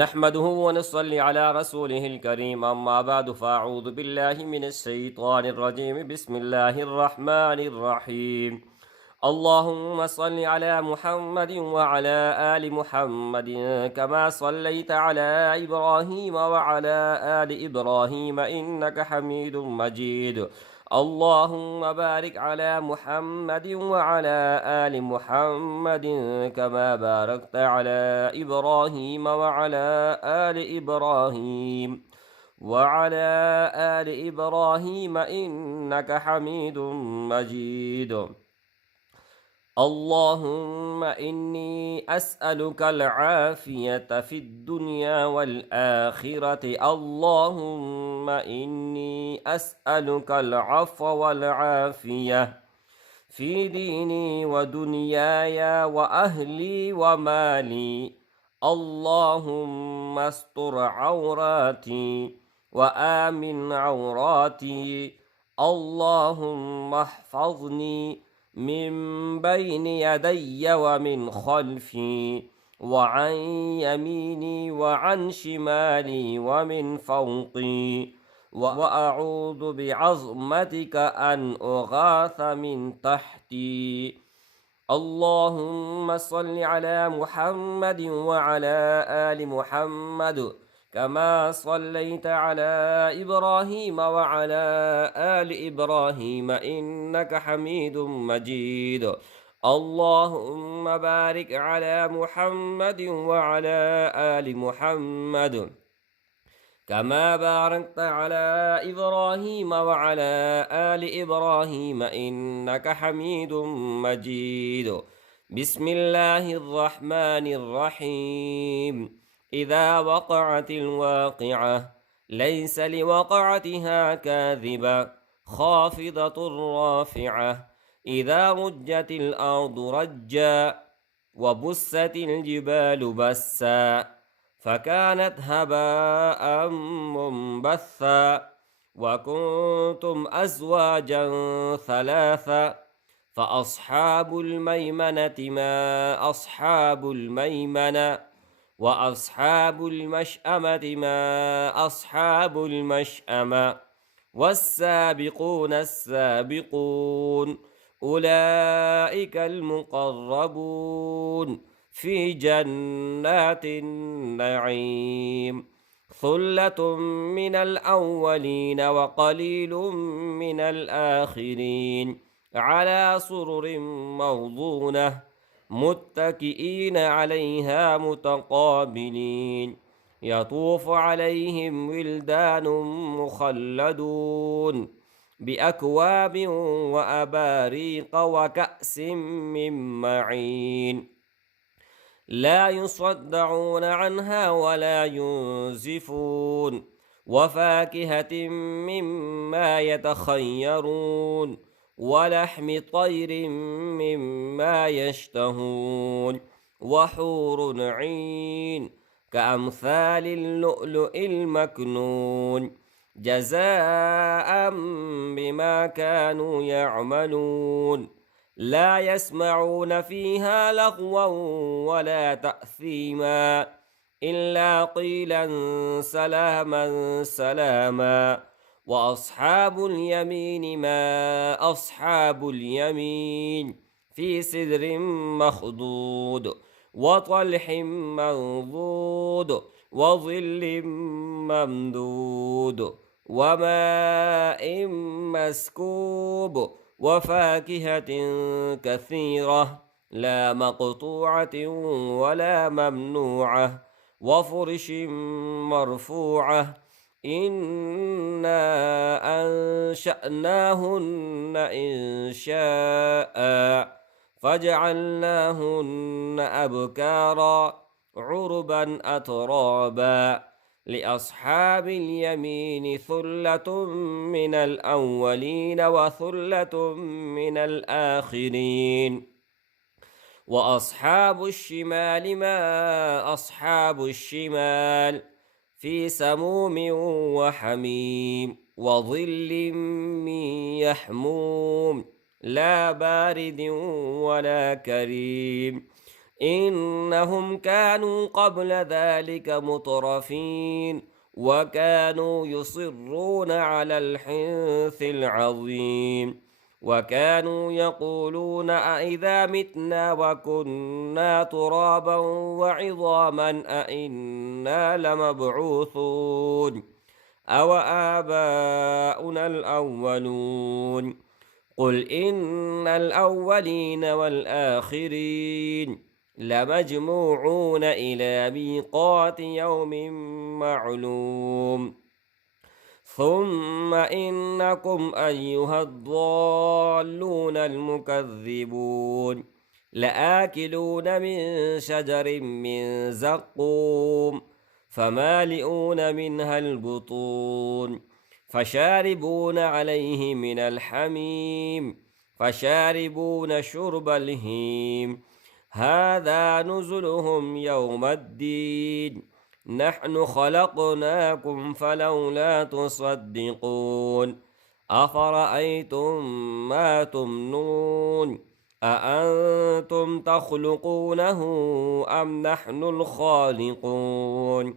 نحمده ونصلي على رسوله الكريم أما بعد فأعوذ بالله من الشيطان الرجيم بسم الله الرحمن الرحيم اللهم صل على محمد وعلى آل محمد كما صليت على إبراهيم وعلى آل إبراهيم إنك حميد مجيد اللهم بارك على محمد وعلى آل محمد كما باركت على إبراهيم وعلى آل إبراهيم إنك حميد مجيد اللهم إني أسألك العافية في الدنيا والآخرة اللهم إني أسألك العفو والعافية في ديني ودنياي وأهلي ومالي اللهم استر عوراتي وآمن عوراتي اللهم احفظني من بين يدي ومن خلفي وعن يميني وعن شمالي ومن فوقي وأعوذ بعظمتك أن أغاث من تحتي اللهم صل على محمد وعلى آل محمد كما صليت على إبراهيم وعلى آل إبراهيم إنك حميد مجيد اللهم بارك على محمد وعلى آل محمد كما باركت على إبراهيم وعلى آل إبراهيم إنك حميد مجيد بسم الله الرحمن الرحيم إذا وقعت الواقعة ليس لوقعتها كاذبة خافضة رافعة إذا رجت الأرض رجا وبست الجبال بسا فكانت هباء منبثا وكنتم أزواجا ثلاثا فأصحاب الميمنة ما أصحاب الميمنة وأصحاب المشأمة ما أصحاب المشأمة والسابقون السابقون أولئك المقربون في جنات النعيم ثلة من الأولين وقليل من الآخرين على سرر موضونة متكئين عليها متقابلين يطوف عليهم ولدان مخلدون بأكواب وأباريق وكأس من معين لا يصدعون عنها ولا ينزفون وفاكهة مما يتخيرون ولحم طير مما يشتهون وحور عين كأمثال اللؤلؤ المكنون جزاء بما كانوا يعملون لا يسمعون فيها لغوا ولا تأثيما إلا قيلا سلاما سلاما وأصحاب اليمين ما أصحاب اليمين في سدر مخضود وطلح منضود وظل ممدود وماء مسكوب وفاكهة كثيرة لا مقطوعة ولا ممنوعة وفرش مرفوعة إنا أنشأناهن إنشاء فجعلناهن أبكارا عربا أترابا لأصحاب اليمين ثلة من الأولين وثلة من الآخرين وأصحاب الشمال ما أصحاب الشمال في سموم وحميم وظل من يحموم لا بارد ولا كريم إنهم كانوا قبل ذلك مترفين وكانوا يصرون على الحنث العظيم وكانوا يقولون أإذا متنا وكنا ترابا وعظاما أإنا لمبعوثون أو آباؤنا الأولون قل إن الأولين والآخرين لمجموعون إلى ميقات يوم معلوم ثم إنكم أيها الضالون المكذبون لآكلون من شجر من زقوم فمالئون منها البطون فشاربون عليه من الحميم فشاربون شرب الهيم هذا نزلهم يوم الدين نحن خلقناكم فلولا تصدقون أفرأيتم ما تمنون أأنتم تخلقونه أم نحن الخالقون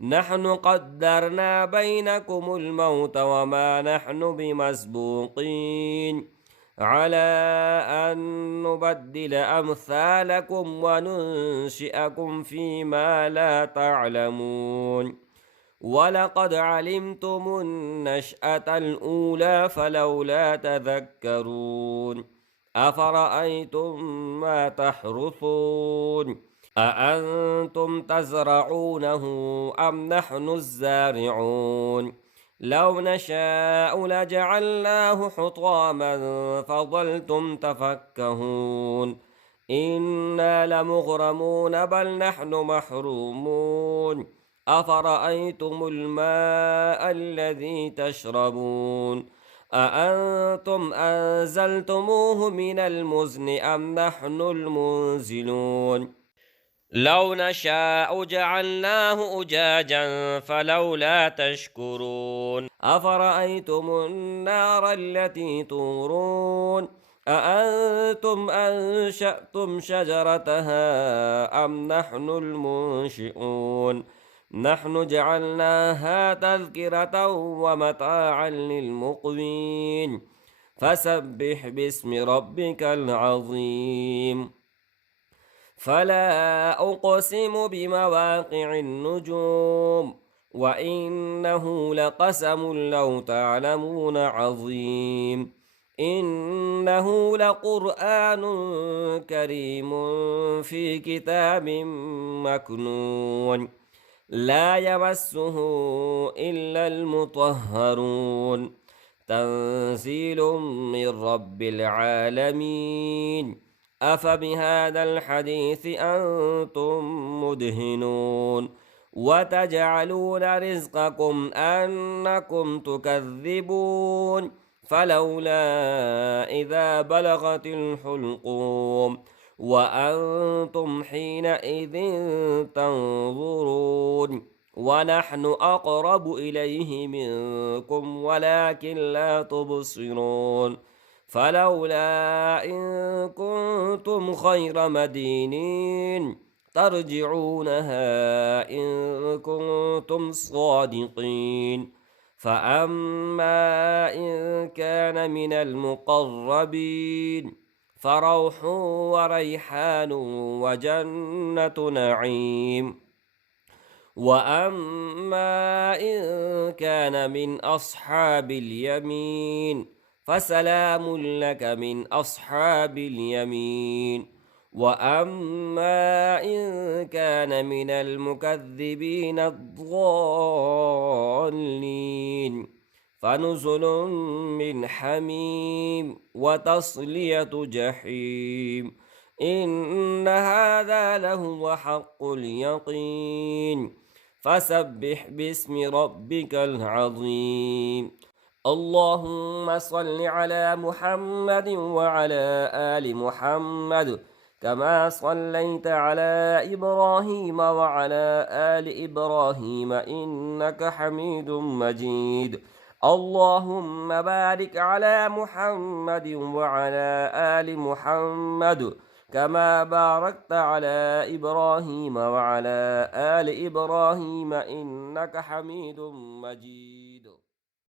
نحن قدرنا بينكم الموت وما نحن بمسبوقين على أن نبدل أمثالكم وننشئكم فيما لا تعلمون ولقد علمتم النشأة الأولى فلولا تذكرون أفرأيتم ما تحرثون أأنتم تزرعونه أم نحن الزارعون لو نشاء لجعلناه حطاما فظلتم تفكهون إنا لمغرمون بل نحن محرومون أفرأيتم الماء الذي تشربون أأنتم أنزلتموه من المزن أم نحن المنزلون لو نشاء جعلناه أجاجا فلولا تشكرون أفرأيتم النار التي تورون أأنتم أنشأتم شجرتها أم نحن المنشئون نحن جعلناها تذكرة ومتاعا للمقوين فسبح باسم ربك العظيم فلا أقسم بمواقع النجوم وإنه لقسم لو تعلمون عظيم إنه لقرآن كريم في كتاب مكنون لا يمسه إلا المطهرون تنزيل من رب العالمين أفبهذا الحديث أنتم مدهنون وتجعلون رزقكم أنكم تكذبون فلولا إذا بلغت الحلقوم وأنتم حينئذ تنظرون ونحن أقرب إليه منكم ولكن لا تبصرون فلولا إن كنتم خير مدينين ترجعونها إن كنتم صادقين فأما إن كان من المقربين فروح وريحان وجنة نعيم وأما إن كان من أصحاب اليمين فسلام لك من أصحاب اليمين وأما إن كان من المكذبين الضالين فنزل من حميم وتصلية جحيم إن هذا لهو حق اليقين فسبح باسم ربك العظيم اللهم صل على محمد وعلى آل محمد كما صليت على إبراهيم وعلى آل إبراهيم إنك حميد مجيد اللهم بارك على محمد وعلى آل محمد كما باركت على إبراهيم وعلى آل إبراهيم إنك حميد مجيد.